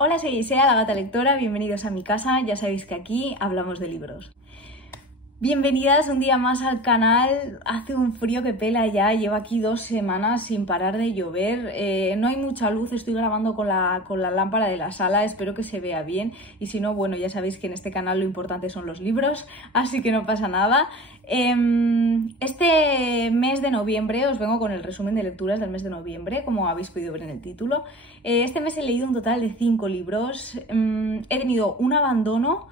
Hola, soy Isea, la gata lectora, bienvenidos a mi casa, ya sabéis que aquí hablamos de libros. Bienvenidas un día más al canal. Hace un frío que pela ya, llevo aquí 2 semanas sin parar de llover, no hay mucha luz, estoy grabando con la lámpara de la sala, espero que se vea bien y si no, bueno, ya sabéis que en este canal lo importante son los libros, así que no pasa nada. Este mes de noviembre os vengo con el resumen de lecturas del mes de noviembre, como habéis podido ver en el título. Este mes he leído un total de 5 libros, he tenido un abandono.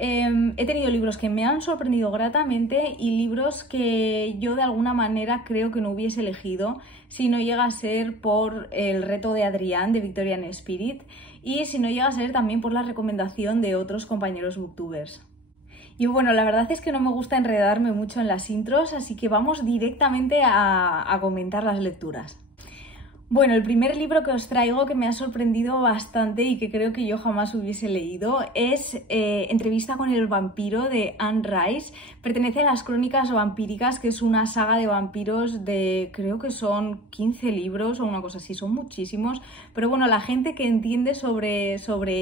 He tenido libros que me han sorprendido gratamente y libros que yo de alguna manera creo que no hubiese elegido si no llega a ser por el reto de Adrián de Victorian Spirit y si no llega a ser también por la recomendación de otros compañeros booktubers. Y bueno, la verdad es que no me gusta enredarme mucho en las intros, así que vamos directamente a comentar las lecturas. Bueno, el primer libro que os traigo que me ha sorprendido bastante y que creo que yo jamás hubiese leído es Entrevista con el vampiro de Anne Rice. Pertenece a las Crónicas Vampíricas, que es una saga de vampiros de, creo que son 15 libros o una cosa así, son muchísimos. Pero bueno, la gente que entiende sobre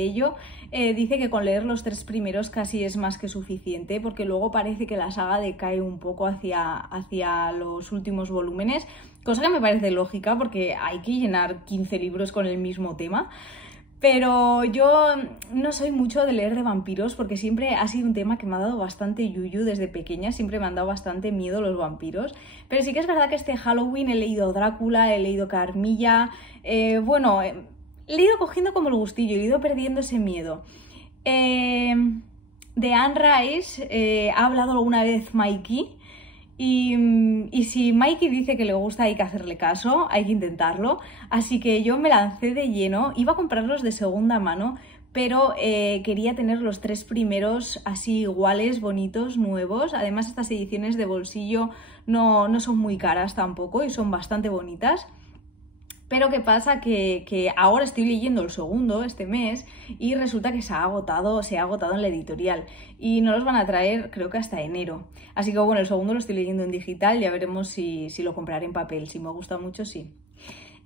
ello dice que con leer los 3 primeros casi es más que suficiente, porque luego parece que la saga decae un poco hacia los últimos volúmenes. Cosa que me parece lógica porque hay que llenar 15 libros con el mismo tema. Pero yo no soy mucho de leer de vampiros porque siempre ha sido un tema que me ha dado bastante yuyu desde pequeña. Siempre me han dado bastante miedo los vampiros. Pero sí que es verdad que este Halloween he leído Drácula, he leído Carmilla. He ido cogiendo como el gustillo, he ido perdiendo ese miedo. De Anne Rice ha hablado alguna vez Mikey. Y si Mikey dice que le gusta, hay que hacerle caso, hay que intentarlo. Así que yo me lancé de lleno, iba a comprarlos de segunda mano, pero quería tener los 3 primeros así iguales, bonitos, nuevos. Además, estas ediciones de bolsillo no son muy caras tampoco y son bastante bonitas. Pero ¿qué pasa? Que ahora estoy leyendo el segundo este mes y resulta que se ha agotado en la editorial y no los van a traer creo que hasta enero. Así que bueno, el segundo lo estoy leyendo en digital, ya veremos si lo compraré en papel, si me gusta mucho sí.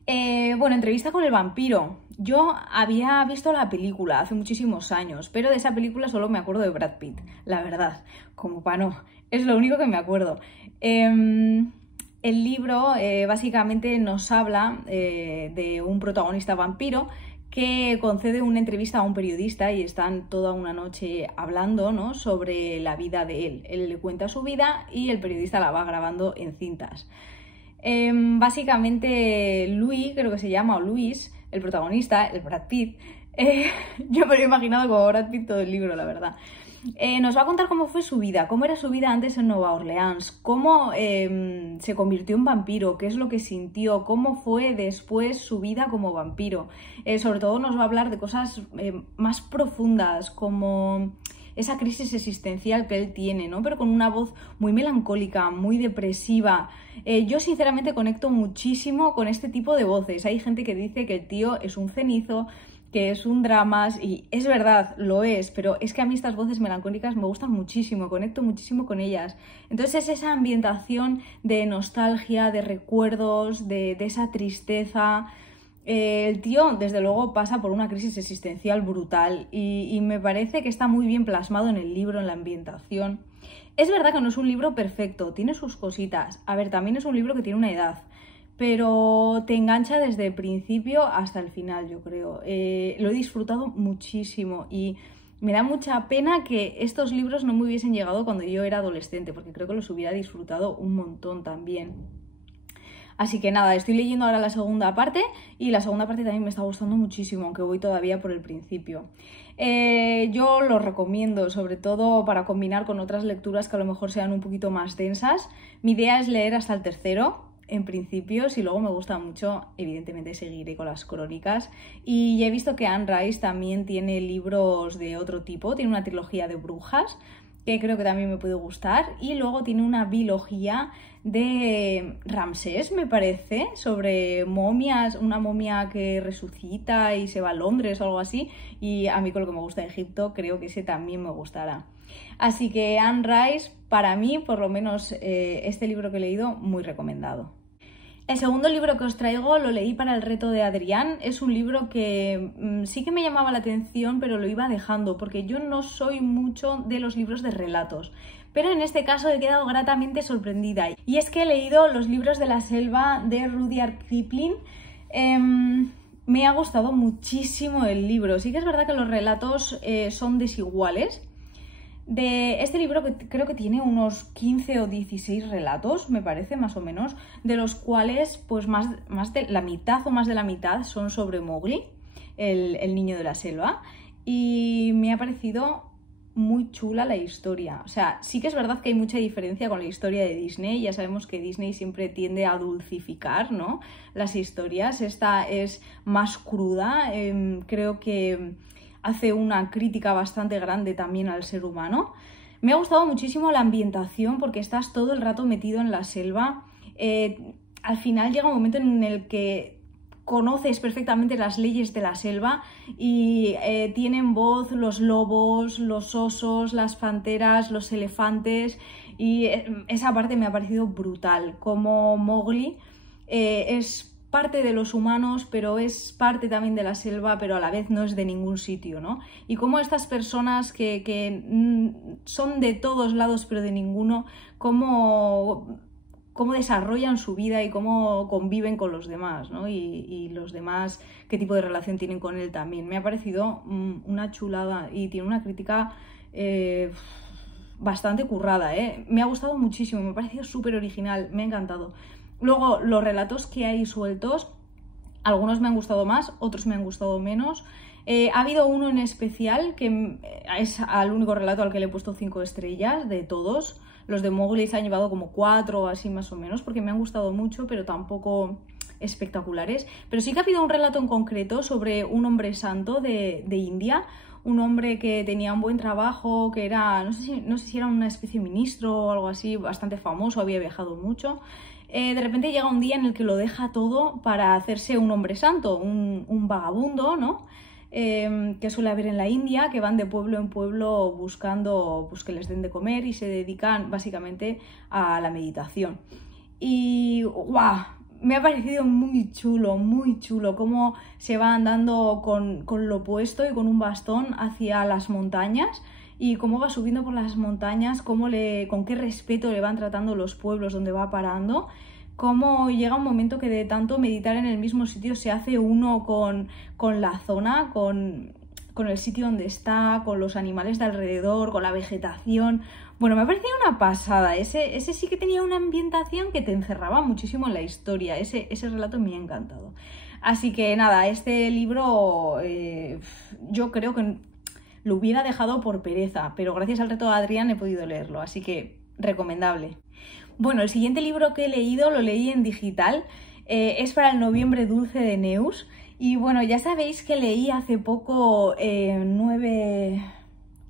Bueno, Entrevista con el vampiro. Yo había visto la película hace muchísimos años, pero de esa película solo me acuerdo de Brad Pitt, la verdad, como pa' no, es lo único que me acuerdo. El libro básicamente nos habla de un protagonista vampiro que concede una entrevista a un periodista y están toda una noche hablando, ¿no?, sobre la vida de él. Él le cuenta su vida y el periodista la va grabando en cintas. Básicamente Louis, creo que se llama, o Luis, el protagonista, el Brad Pitt, yo me lo he imaginado como Brad Pitt todo el libro, la verdad. Nos va a contar cómo fue su vida, cómo era su vida antes en Nueva Orleans, cómo se convirtió en vampiro, qué es lo que sintió, cómo fue después su vida como vampiro. Sobre todo nos va a hablar de cosas más profundas, como esa crisis existencial que él tiene, ¿no?, pero con una voz muy melancólica, muy depresiva. Yo sinceramente conecto muchísimo con este tipo de voces. Hay gente que dice que el tío es un cenizo, que es un drama, y es verdad, lo es, pero es que a mí estas voces melancólicas me gustan muchísimo, conecto muchísimo con ellas. Entonces es esa ambientación de nostalgia, de recuerdos, de esa tristeza. El tío, desde luego, pasa por una crisis existencial brutal y me parece que está muy bien plasmado en el libro, en la ambientación. Es verdad que no es un libro perfecto, tiene sus cositas. A ver, también es un libro que tiene una edad, pero te engancha desde el principio hasta el final, yo creo. Lo he disfrutado muchísimo y me da mucha pena que estos libros no me hubiesen llegado cuando yo era adolescente, porque creo que los hubiera disfrutado un montón también. Así que nada, estoy leyendo ahora la segunda parte y la segunda parte también me está gustando muchísimo, aunque voy todavía por el principio. Yo lo recomiendo, sobre todo para combinar con otras lecturas que a lo mejor sean un poquito más densas. Mi idea es leer hasta el tercero, en principio. Si luego me gusta mucho, evidentemente seguiré con las crónicas. Y ya he visto que Anne Rice también tiene libros de otro tipo, tiene una trilogía de brujas, que creo que también me puede gustar, y luego tiene una biología de Ramsés, me parece, sobre momias, una momia que resucita y se va a Londres o algo así, y a mí con lo que me gusta de Egipto creo que ese también me gustará. Así que Anne Rice, para mí, por lo menos este libro que he leído, muy recomendado. El segundo libro que os traigo lo leí para el reto de Adrián. Es un libro que sí que me llamaba la atención, pero lo iba dejando porque yo no soy mucho de los libros de relatos. Pero en este caso he quedado gratamente sorprendida. Y es que he leído Los libros de la selva de Rudyard Kipling. Me ha gustado muchísimo el libro. Sí que es verdad que los relatos son desiguales. De este libro, que creo que tiene unos 15 o 16 relatos, me parece, más o menos, de los cuales pues más de la mitad o más de la mitad son sobre Mowgli, el niño de la selva, y me ha parecido muy chula la historia. O sea, sí que es verdad que hay mucha diferencia con la historia de Disney. Ya sabemos que Disney siempre tiende a dulcificar, ¿no?, las historias. Esta es más cruda, creo que hace una crítica bastante grande también al ser humano. Me ha gustado muchísimo la ambientación porque estás todo el rato metido en la selva. Al final llega un momento en el que conoces perfectamente las leyes de la selva y tienen voz los lobos, los osos, las panteras, los elefantes, y esa parte me ha parecido brutal. Como Mowgli es parte de los humanos, pero es parte también de la selva, pero a la vez no es de ningún sitio, ¿no? Y cómo estas personas que son de todos lados, pero de ninguno, cómo desarrollan su vida y cómo conviven con los demás, ¿no? Y los demás, qué tipo de relación tienen con él también. Me ha parecido una chulada y tiene una crítica bastante currada, ¿eh? Me ha gustado muchísimo, me ha parecido súper original, me ha encantado. Luego, los relatos que hay sueltos, algunos me han gustado más, otros me han gustado menos. Ha habido uno en especial que es el único relato al que le he puesto 5 estrellas de todos. Los de Mowgli se han llevado como 4 o así más o menos, porque me han gustado mucho, pero tampoco espectaculares. Pero sí que ha habido un relato en concreto sobre un hombre santo de India, un hombre que tenía un buen trabajo, que era, no sé si era una especie de ministro o algo así, bastante famoso, había viajado mucho. De repente llega un día en el que lo deja todo para hacerse un hombre santo, un vagabundo, ¿no? Que suele haber en la India, que van de pueblo en pueblo buscando pues, que les den de comer, y se dedican básicamente a la meditación. Y ¡guau! Me ha parecido muy chulo cómo se va andando con lo opuesto y con un bastón hacia las montañas, y cómo va subiendo por las montañas, con qué respeto le van tratando los pueblos donde va parando, cómo llega un momento que de tanto meditar en el mismo sitio se hace uno con la zona, con el sitio donde está, con los animales de alrededor, con la vegetación. Bueno, me ha parecido una pasada. Ese sí que tenía una ambientación que te encerraba muchísimo en la historia. Ese relato me ha encantado. Así que nada, este libro yo creo que lo hubiera dejado por pereza, pero gracias al reto de Adrián he podido leerlo, así que recomendable. Bueno, el siguiente libro que he leído lo leí en digital, es para el Noviembre Dulce de Neus, y bueno, ya sabéis que leí hace poco 9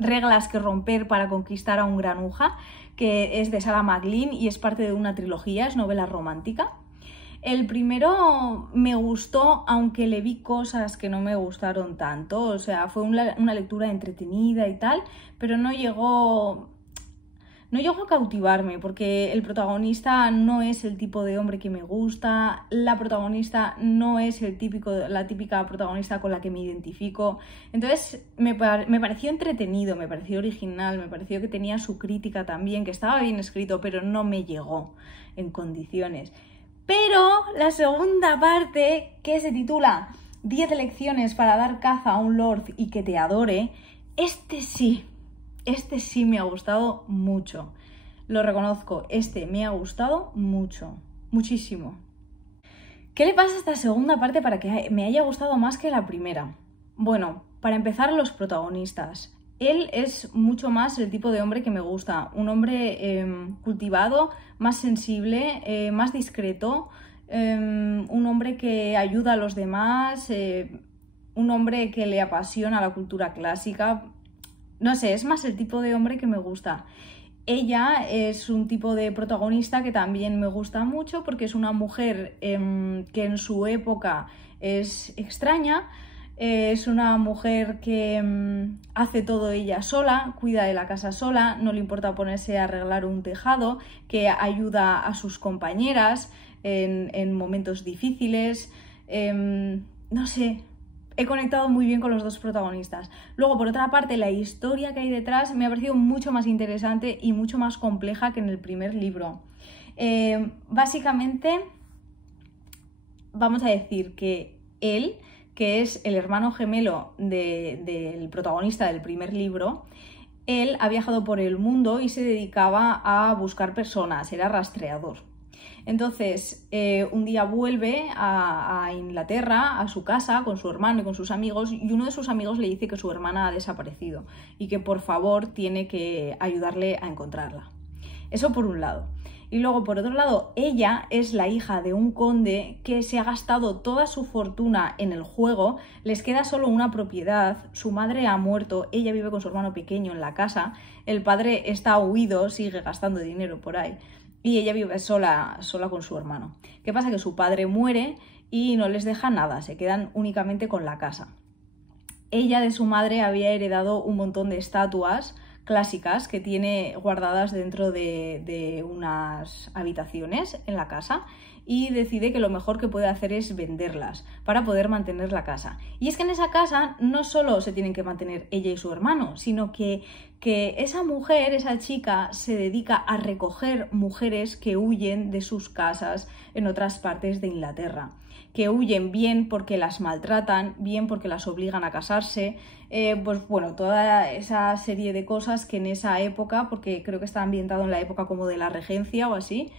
reglas que romper para conquistar a un granuja, que es de Sarah McLean y es parte de una trilogía, es novela romántica. El primero me gustó, aunque le vi cosas que no me gustaron tanto, o sea, fue una lectura entretenida y tal, pero no llegó a cautivarme, porque el protagonista no es el tipo de hombre que me gusta, la protagonista no es la típica protagonista con la que me identifico. Entonces me pareció entretenido, me pareció original, me pareció que tenía su crítica también, que estaba bien escrito, pero no me llegó en condiciones. Pero la segunda parte, que se titula 10 lecciones para dar caza a un lord y que te adore, este sí me ha gustado mucho. Lo reconozco, me ha gustado mucho, muchísimo. ¿Qué le pasa a esta segunda parte para que me haya gustado más que la primera? Bueno, para empezar, los protagonistas. Él es mucho más el tipo de hombre que me gusta, un hombre cultivado, más sensible, más discreto, un hombre que ayuda a los demás, un hombre que le apasiona la cultura clásica. No sé, es más el tipo de hombre que me gusta. Ella es un tipo de protagonista que también me gusta mucho porque es una mujer que en su época es extraña. Es una mujer que hace todo ella sola, cuida de la casa sola, no le importa ponerse a arreglar un tejado, que ayuda a sus compañeras, en momentos difíciles. No sé, he conectado muy bien con los dos protagonistas. Luego, por otra parte, la historia que hay detrás me ha parecido mucho más interesante y mucho más compleja que en el primer libro. Básicamente, vamos a decir que él, que es el hermano gemelo del protagonista del primer libro, él ha viajado por el mundo y se dedicaba a buscar personas, era rastreador. Entonces, un día vuelve a Inglaterra, a su casa, con su hermano y con sus amigos, y uno de sus amigos le dice que su hermana ha desaparecido y que por favor tiene que ayudarle a encontrarla. Eso por un lado. Y luego, por otro lado, ella es la hija de un conde que se ha gastado toda su fortuna en el juego, les queda solo una propiedad, su madre ha muerto, ella vive con su hermano pequeño en la casa, el padre está huido, sigue gastando dinero por ahí, y ella vive sola con su hermano. ¿Qué pasa? Que su padre muere y no les deja nada, se quedan únicamente con la casa. Ella de su madre había heredado un montón de estatuas clásicas que tiene guardadas dentro de unas habitaciones en la casa y decide que lo mejor que puede hacer es venderlas para poder mantener la casa. Y es que en esa casa no solo se tienen que mantener ella y su hermano, sino que esa mujer, esa chica, se dedica a recoger mujeres que huyen de sus casas en otras partes de Inglaterra, que huyen bien porque las maltratan, bien porque las obligan a casarse, pues bueno, toda esa serie de cosas que en esa época, porque creo que está ambientado en la época como de la regencia o así,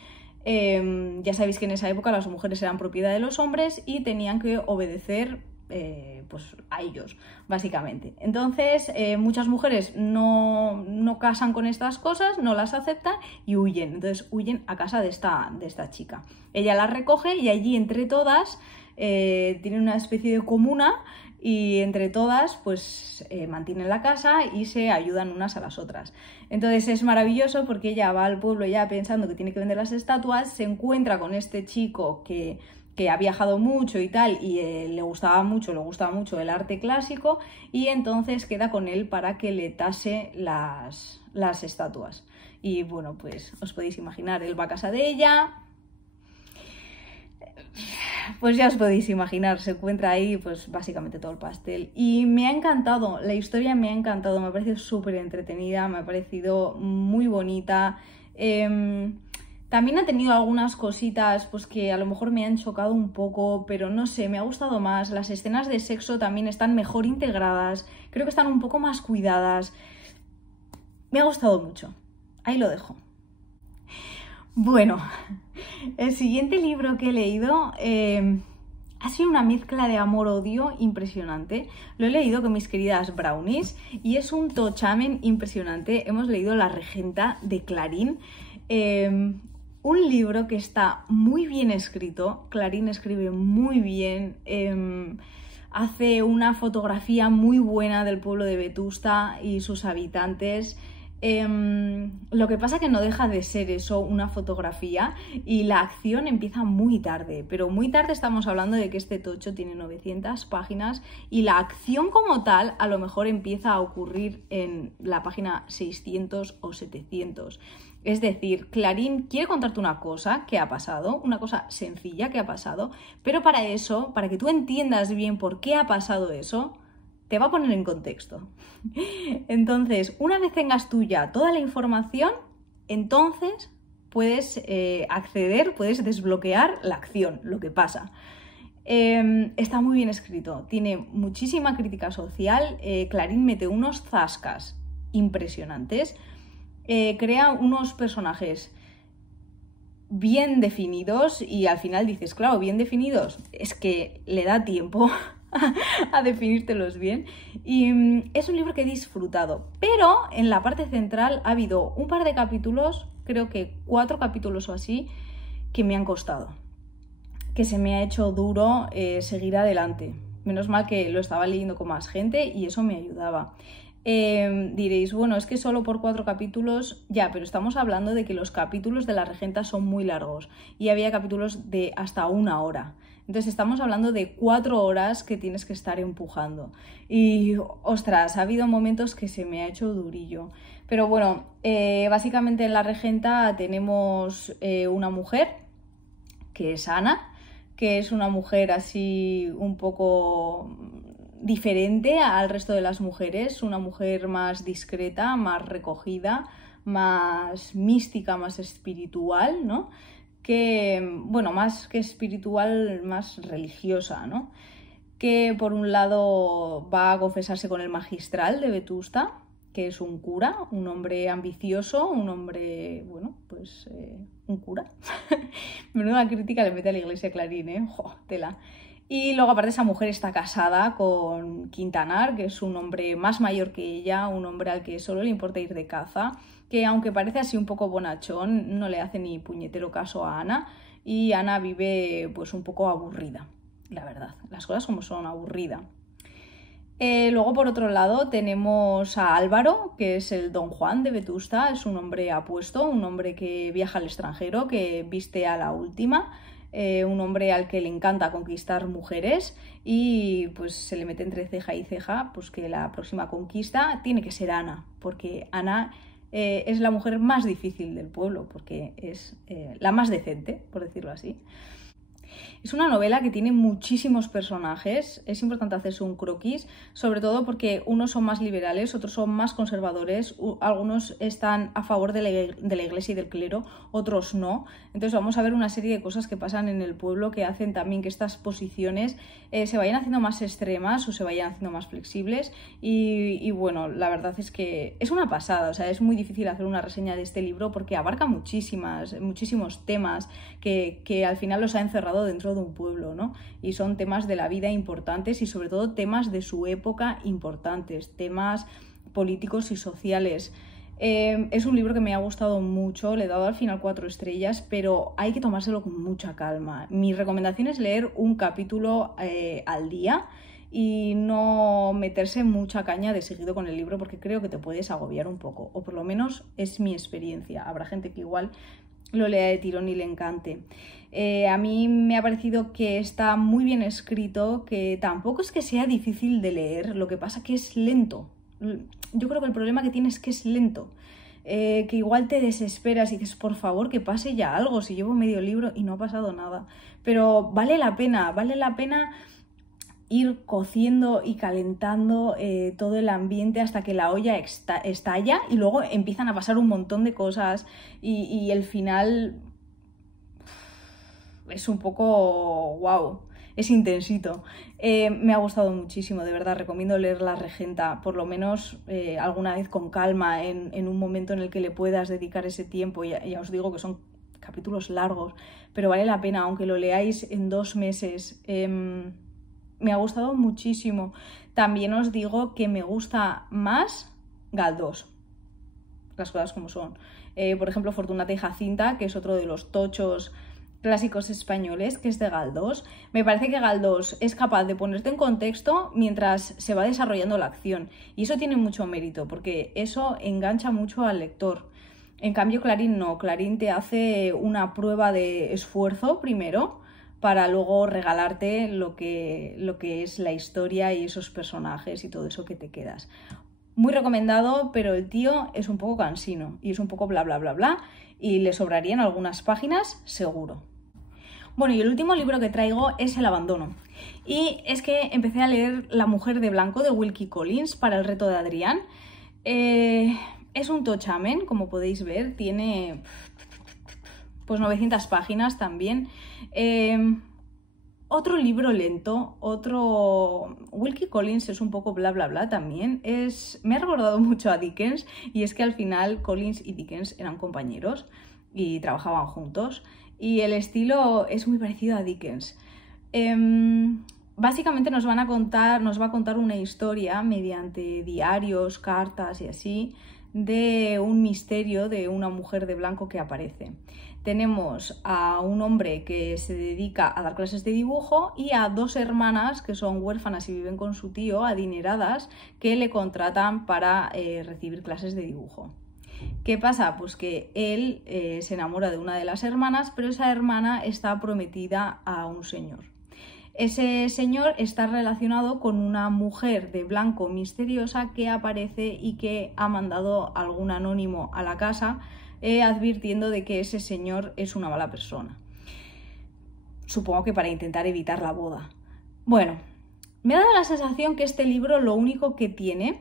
ya sabéis que en esa época las mujeres eran propiedad de los hombres y tenían que obedecer pues a ellos, básicamente. Entonces, muchas mujeres no casan con estas cosas, no las aceptan y huyen. Entonces, huyen a casa de esta chica. Ella las recoge y allí entre todas tienen una especie de comuna y entre todas pues mantienen la casa y se ayudan unas a las otras. Entonces es maravilloso porque ella va al pueblo ya pensando que tiene que vender las estatuas, se encuentra con este chico que ha viajado mucho y tal, y le gustaba mucho el arte clásico, y entonces queda con él para que le tase las estatuas. Y bueno, pues os podéis imaginar, él va a casa de ella, pues ya os podéis imaginar, se encuentra ahí pues básicamente todo el pastel. Y me ha encantado, la historia me ha encantado, me ha parecido súper entretenida, me ha parecido muy bonita. También ha tenido algunas cositas pues que a lo mejor me han chocado un poco, pero no sé, me ha gustado más. Las escenas de sexo también están mejor integradas, creo que están un poco más cuidadas. Me ha gustado mucho, ahí lo dejo. Bueno, el siguiente libro que he leído ha sido una mezcla de amor-odio impresionante. Lo he leído con mis queridas brownies y es un tochamen impresionante. Hemos leído La Regenta de Clarín. Un libro que está muy bien escrito, Clarín escribe muy bien, hace una fotografía muy buena del pueblo de Vetusta y sus habitantes. Lo que pasa que no deja de ser eso, una fotografía, y la acción empieza muy tarde, pero muy tarde. Estamos hablando de que este tocho tiene 900 páginas y la acción como tal a lo mejor empieza a ocurrir en la página 600 o 700. Es decir, Clarín quiere contarte una cosa que ha pasado, una cosa sencilla que ha pasado, pero para eso, para que tú entiendas bien por qué ha pasado eso, te va a poner en contexto. Entonces, una vez tengas tú ya toda la información, entonces puedes acceder, puedes desbloquear la acción, lo que pasa. Está muy bien escrito, tiene muchísima crítica social, Clarín mete unos zascas impresionantes, crea unos personajes bien definidos y al final dices, claro, bien definidos, es que le da tiempo a definírtelos bien. Y es un libro que he disfrutado, pero en la parte central ha habido un par de capítulos, creo que 4 capítulos o así, que me han costado, que se me ha hecho duro seguir adelante. Menos mal que lo estaba leyendo con más gente y eso me ayudaba. Diréis, bueno, es que solo por 4 capítulos, ya, pero estamos hablando de que los capítulos de La Regenta son muy largos y había capítulos de hasta 1 hora. Entonces estamos hablando de 4 horas que tienes que estar empujando. Y, ostras, ha habido momentos que se me ha hecho durillo. Pero bueno, básicamente en La Regenta tenemos una mujer que es Ana, que es una mujer así un poco diferente al resto de las mujeres, una mujer más discreta, más recogida, más mística, más espiritual, ¿no? Que, bueno, más que espiritual, más religiosa, ¿no? Que por un lado va a confesarse con el magistral de Vetusta, que es un cura, un hombre ambicioso, un hombre, bueno, pues un cura. Menuda crítica le mete a la iglesia Clarín, ¿eh? ¡Jo, tela! Y luego aparte esa mujer está casada con Quintanar, que es un hombre más mayor que ella, un hombre al que solo le importa ir de caza, que aunque parece así un poco bonachón, no le hace ni puñetero caso a Ana, y Ana vive pues un poco aburrida, la verdad, las cosas como son, aburrida. Luego, por otro lado, tenemos a Álvaro, que es el Don Juan de Vetusta, es un hombre apuesto, un hombre que viaja al extranjero, que viste a la última, un hombre al que le encanta conquistar mujeres y pues se le mete entre ceja y ceja pues que la próxima conquista tiene que ser Ana, porque Ana es la mujer más difícil del pueblo, porque es la más decente, por decirlo así. Es una novela que tiene muchísimos personajes, es importante hacerse un croquis, sobre todo porque unos son más liberales, otros son más conservadores, algunos están a favor de la iglesia y del clero, otros no. Entonces vamos a ver una serie de cosas que pasan en el pueblo que hacen también que estas posiciones se vayan haciendo más extremas o se vayan haciendo más flexibles y bueno, la verdad es que es una pasada, o sea, es muy difícil hacer una reseña de este libro porque abarca muchísimos temas que al final los ha encerrado dentro de un pueblo, ¿no? Y son temas de la vida importantes y sobre todo temas de su época importantes, temas políticos y sociales. Es un libro que me ha gustado mucho, le he dado al final 4 estrellas, pero hay que tomárselo con mucha calma. Mi recomendación es leer un capítulo al día y no meterse mucha caña de seguido con el libro porque creo que te puedes agobiar un poco, o por lo menos es mi experiencia. Habrá gente que igual lo lea de tirón y le encante. A mí me ha parecido que está muy bien escrito, que tampoco es que sea difícil de leer, lo que pasa que es lento. Yo creo que el problema que tiene es que es lento, que igual te desesperas y dices, por favor, que pase ya algo, si llevo medio libro y no ha pasado nada. Pero vale la pena ir cociendo y calentando todo el ambiente hasta que la olla estalla y luego empiezan a pasar un montón de cosas y el final es un poco wow, es intensito. Me ha gustado muchísimo, de verdad, recomiendo leer La Regenta, por lo menos alguna vez con calma, en un momento en el que le puedas dedicar ese tiempo. Ya os digo que son capítulos largos, pero vale la pena, aunque lo leáis en 2 meses. Me ha gustado muchísimo. También os digo que me gusta más Galdós, las cosas como son. Por ejemplo, Fortunata y Jacinta, que es otro de los tochos clásicos españoles, que es de Galdós. Me parece que Galdós es capaz de ponerte en contexto mientras se va desarrollando la acción. Y eso tiene mucho mérito, porque eso engancha mucho al lector. En cambio, Clarín no. Clarín te hace una prueba de esfuerzo primero, para luego regalarte lo que es la historia y esos personajes y todo eso que te quedas. Muy recomendado, pero el tío es un poco cansino y es un poco bla bla bla bla y le sobrarían algunas páginas seguro. Bueno, y el último libro que traigo es El abandono. Y es que empecé a leer La mujer de blanco de Wilkie Collins para el reto de Adrián. Es un tochamen, como podéis ver, tiene pues 900 páginas también. Otro libro lento, Wilkie Collins es un poco bla bla bla también. Me ha recordado mucho a Dickens y es que al final Collins y Dickens eran compañeros y trabajaban juntos y el estilo es muy parecido a Dickens. Básicamente nos va a contar una historia mediante diarios, cartas y así de un misterio de una mujer de blanco que aparece. Tenemos a un hombre que se dedica a dar clases de dibujo y a 2 hermanas que son huérfanas y viven con su tío, adineradas, que le contratan para recibir clases de dibujo. ¿Qué pasa? Pues que él se enamora de una de las hermanas, pero esa hermana está prometida a un señor. Ese señor está relacionado con una mujer de blanco misteriosa que aparece y que ha mandado algún anónimo a la casa advirtiendo de que ese señor es una mala persona. supongo que para intentar evitar la boda. Bueno, me ha dado la sensación que este libro lo único que tiene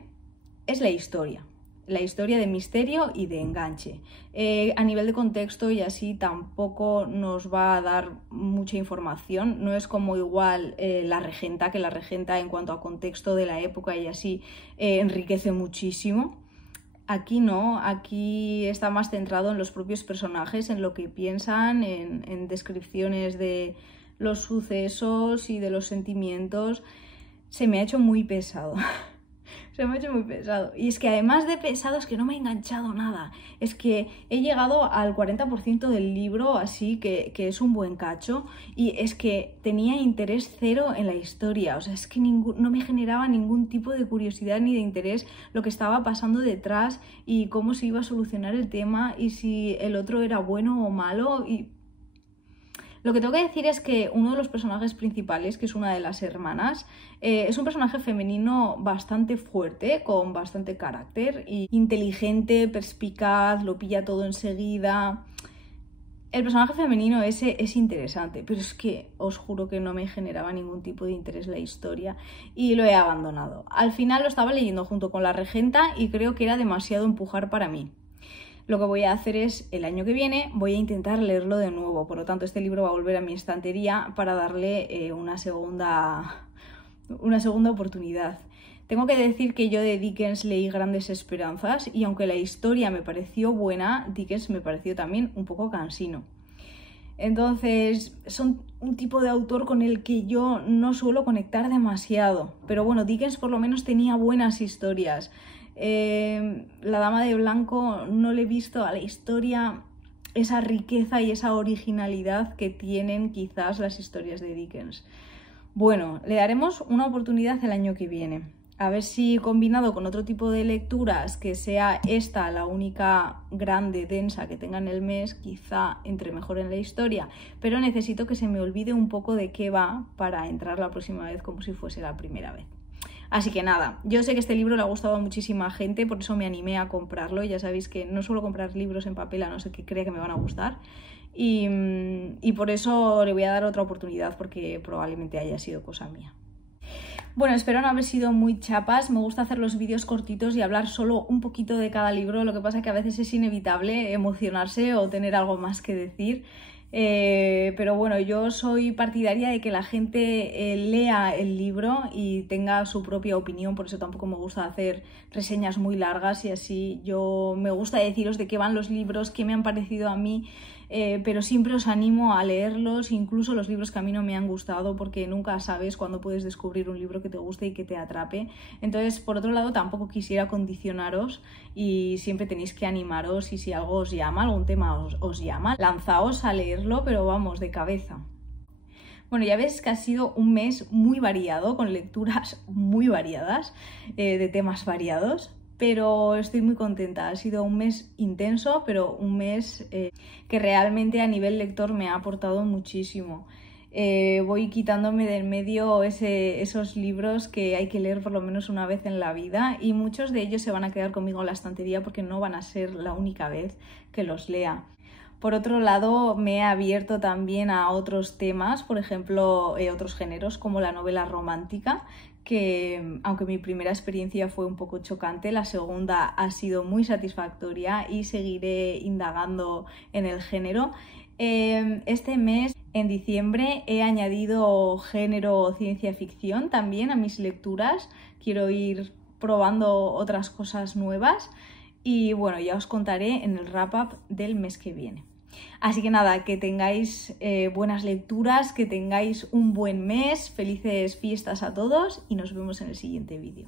es la historia de misterio y de enganche. A nivel de contexto y así tampoco nos va a dar mucha información, no es como igual La Regenta, que La Regenta en cuanto a contexto de la época y así enriquece muchísimo. Aquí no, aquí está más centrado en los propios personajes, en lo que piensan, en descripciones de los sucesos y de los sentimientos. Se me ha hecho muy pesado. Se me ha hecho muy pesado. Y es que además de pesado es que no me ha enganchado nada. Es que he llegado al 40% del libro, así que es un buen cacho. Y es que tenía interés cero en la historia. O sea, es que no me generaba ningún tipo de curiosidad ni de interés lo que estaba pasando detrás y cómo se iba a solucionar el tema y si el otro era bueno o malo. Y lo que tengo que decir es que uno de los personajes principales, que es una de las hermanas, es un personaje femenino bastante fuerte, con bastante carácter, y inteligente, perspicaz, lo pilla todo enseguida. El personaje femenino ese es interesante, pero es que os juro que no me generaba ningún tipo de interés la historia y lo he abandonado. Al final lo estaba leyendo junto con La Regenta y creo que era demasiado empujar para mí. Lo que voy a hacer es, el año que viene, voy a intentar leerlo de nuevo. Por lo tanto, este libro va a volver a mi estantería para darle una segunda oportunidad. Tengo que decir que yo de Dickens leí Grandes Esperanzas y aunque la historia me pareció buena, Dickens me pareció también un poco cansino. Entonces, son un tipo de autor con el que yo no suelo conectar demasiado. Pero bueno, Dickens por lo menos tenía buenas historias. La Dama de Blanco no le he visto a la historia esa riqueza y esa originalidad que tienen quizás las historias de Dickens. Bueno, le daremos una oportunidad el año que viene. A ver si combinado con otro tipo de lecturas, que sea esta la única grande, densa que tenga en el mes, quizá entre mejor en la historia. Pero necesito que se me olvide un poco de qué va para entrar la próxima vez como si fuese la primera vez. Así que nada, yo sé que este libro le ha gustado a muchísima gente, por eso me animé a comprarlo. Ya sabéis que no suelo comprar libros en papel a no ser que crea que me van a gustar. Y por eso le voy a dar otra oportunidad, porque probablemente haya sido cosa mía. Bueno, espero no haber sido muy chapas. Me gusta hacer los vídeos cortitos y hablar solo un poquito de cada libro. Lo que pasa es que a veces es inevitable emocionarse o tener algo más que decir. Pero bueno, yo soy partidaria de que la gente lea el libro y tenga su propia opinión, por eso tampoco me gusta hacer reseñas muy largas y así. Yo me gusta deciros de qué van los libros, qué me han parecido a mí, pero siempre os animo a leerlos, incluso los libros que a mí no me han gustado, porque nunca sabes cuándo puedes descubrir un libro que te guste y que te atrape. Entonces, por otro lado, tampoco quisiera condicionaros y siempre tenéis que animaros y si algo os llama, algún tema os llama, lanzaos a leerlo, pero vamos, de cabeza. Bueno, ya ves que ha sido un mes muy variado, con lecturas muy variadas, de temas variados, pero estoy muy contenta. Ha sido un mes intenso, pero un mes que realmente a nivel lector me ha aportado muchísimo. Voy quitándome del medio esos libros que hay que leer por lo menos una vez en la vida y muchos de ellos se van a quedar conmigo en la estantería porque no van a ser la única vez que los lea. Por otro lado, me he abierto también a otros temas, por ejemplo, otros géneros como la novela romántica, que aunque mi primera experiencia fue un poco chocante, la segunda ha sido muy satisfactoria y seguiré indagando en el género. Este mes, en diciembre, he añadido género ciencia ficción también a mis lecturas. Quiero ir probando otras cosas nuevas y bueno, ya os contaré en el wrap-up del mes que viene. Así que nada, que tengáis buenas lecturas, que tengáis un buen mes, felices fiestas a todos y nos vemos en el siguiente vídeo.